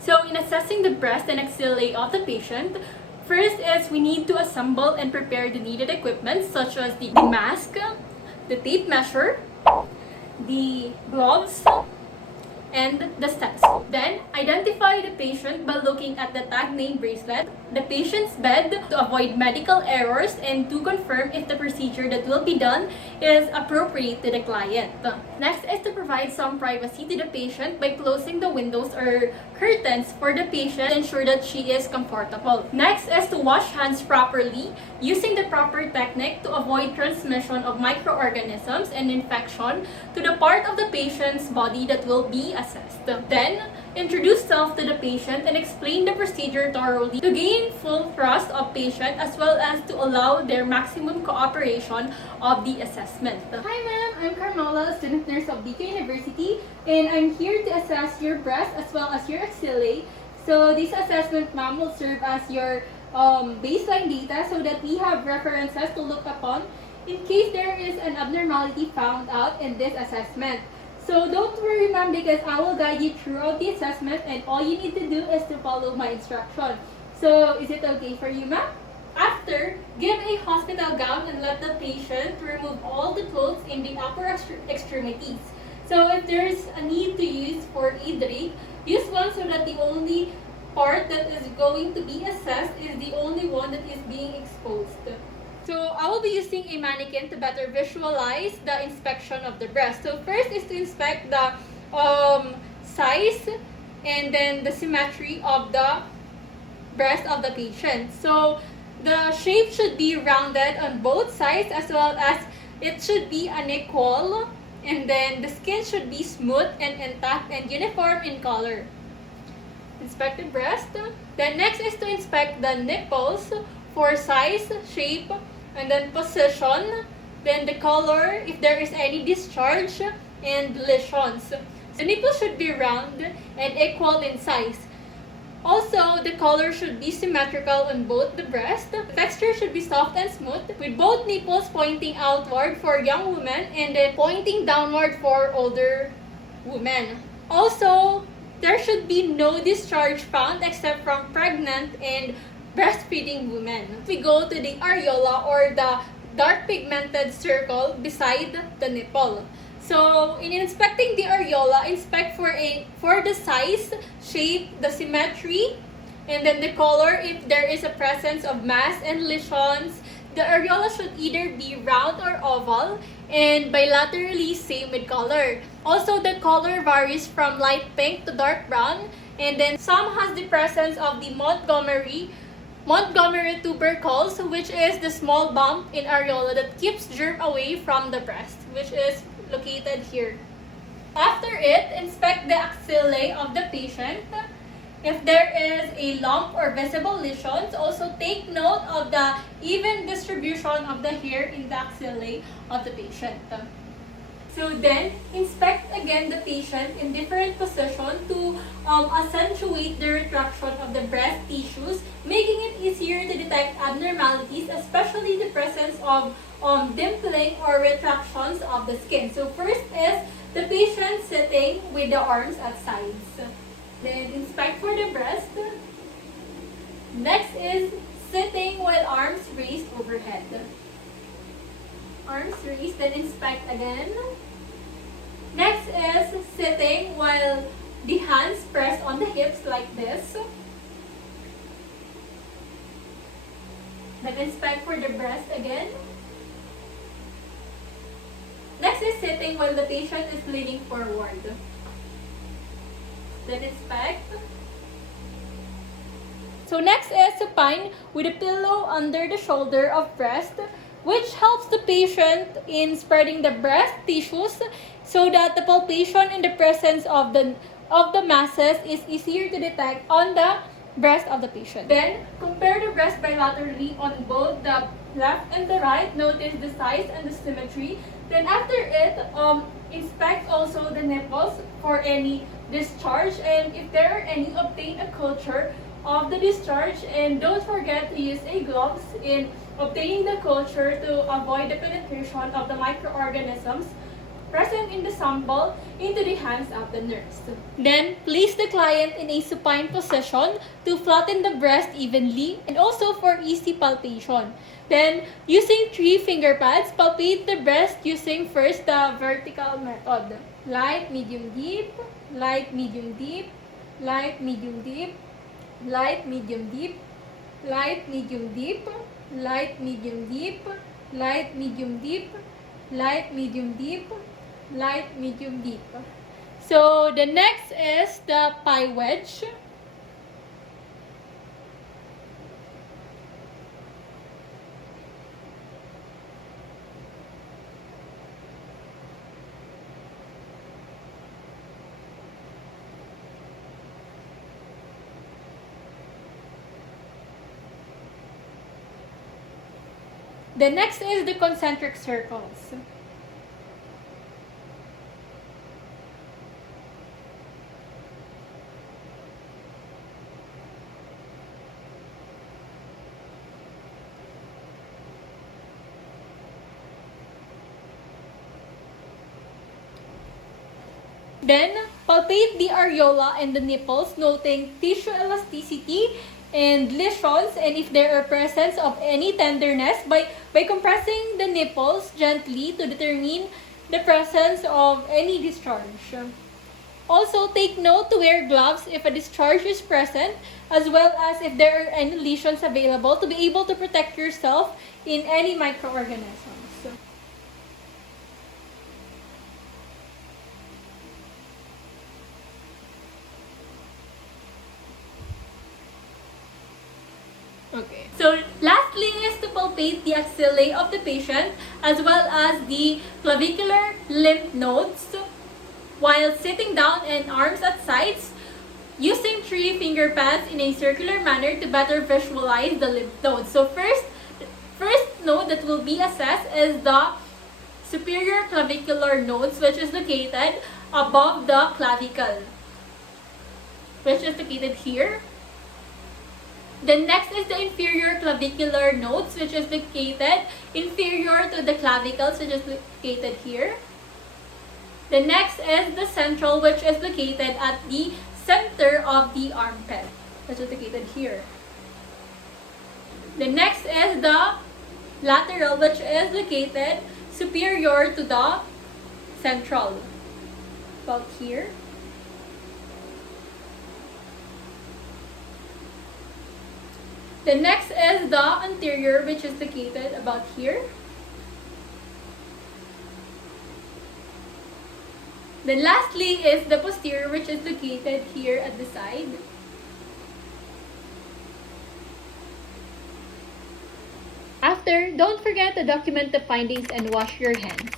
So in assessing the breast and axillae of the patient, first is we need to assemble and prepare the needed equipment such as the mask, the tape measure, the gloves, and the stethoscope. Then, identify the patient by looking at the tag name bracelet, the patient's bed to avoid medical errors and to confirm if the procedure that will be done is appropriate to the client. Next is to provide some privacy to the patient by closing the windows or curtains for the patient to ensure that she is comfortable. Next is to wash hands properly using the proper technique to avoid transmission of microorganisms and infection to the part of the patient's body that will be assessed. Then, introduce self to the patient and explain the procedure thoroughly to gain full trust of patient as well as to allow their maximum cooperation of the assessment. Hi ma'am, I'm Carmela, student nurse of DK University, and I'm here to assess your breast as well as your axillae. So this assessment, ma'am, will serve as your baseline data so that we have references to look upon in case there is an abnormality found out in this assessment. So don't worry ma'am, because I will guide you throughout the assessment and all you need to do is to follow my instruction. So is it okay for you ma'am? After, give a hospital gown and let the patient remove all the clothes in the upper extremities. So if there's a need to use for a drape, use one so that the only part that is going to be assessed is the only one that is being exposed. So I will be using a mannequin to better visualize the inspection of the breast. So first is to inspect the size and then the symmetry of the breast of the patient. So the shape should be rounded on both sides as well as it should be unequal, and then the skin should be smooth and intact and uniform in color. Inspect the breast. Then next is to inspect the nipples for size, shape, and then position, then the color, if there is any discharge, and lesions. The nipple should be round and equal in size. Also, the color should be symmetrical on both the breast. The texture should be soft and smooth, with both nipples pointing outward for young women and then pointing downward for older women. Also, there should be no discharge found except from pregnant and breastfeeding women. We go to the areola or the dark pigmented circle beside the nipple. So, in inspecting the areola, inspect for the size, shape, the symmetry, and then the color if there is a presence of mass and lesions. The areola should either be round or oval and bilaterally same with color. Also, the color varies from light pink to dark brown, and then some has the presence of the Montgomery tubercles, which is the small bump in areola that keeps germ away from the breast, which is located here. After it, inspect the axillae of the patient. If there is a lump or visible lesions, also take note of the even distribution of the hair in the axillae of the patient. So then, inspect again the patient in different positions to accentuate the retraction of the breast tissues, making it easier to detect abnormalities, especially the presence of dimpling or retractions of the skin. So first is the patient sitting with the arms at sides. Then inspect for the breast. Next is sitting with arms raised overhead. Arms raised, then inspect again. Next is sitting while the hands pressed on the hips like this. Then inspect for the breast again. Next is sitting while the patient is leaning forward. Then inspect. So next is supine with a pillow under the shoulder of breast, which helps the patient in spreading the breast tissues so that the palpation in the presence of the masses is easier to detect on the breast of the patient. Then, compare the breast bilaterally on both the left and the right. Notice the size and the symmetry. Then after it, inspect also the nipples for any discharge, and if there are any, obtain a culture of the discharge, and don't forget to use a gloves in obtaining the culture to avoid the penetration of the microorganisms present in the sample into the hands of the nurse. Then, place the client in a supine position to flatten the breast evenly and also for easy palpation. Then, using 3 finger pads, palpate the breast using first the vertical method. Light, medium, deep, light, medium, deep, light, medium, deep, light, medium, deep, light, medium, deep, light, medium, deep, light, medium, deep, light, medium, deep, light, medium, deep. So the next is the pie wedge. The next is the concentric circles. Then, palpate the areola and the nipples, noting tissue elasticity and lesions, and if there are presence of any tenderness by compressing the nipples gently to determine the presence of any discharge. Also, take note to wear gloves if a discharge is present, as well as if there are any lesions available to be able to protect yourself in any microorganisms. Okay. So, lastly is to palpate the axillae of the patient as well as the clavicular lymph nodes while sitting down and arms at sides using 3 finger pads in a circular manner to better visualize the lymph nodes. So, first node that will be assessed is the superior clavicular nodes, which is located above the clavicle, which is located here. Then next is the inferior clavicular nodes, which is located inferior to the clavicles, which is located here. The next is the central, which is located at the center of the armpit, which is located here. The next is the lateral, which is located superior to the central, about here. The next is the anterior, which is located about here. Then lastly is the posterior, which is located here at the side. After, don't forget to document the findings and wash your hands.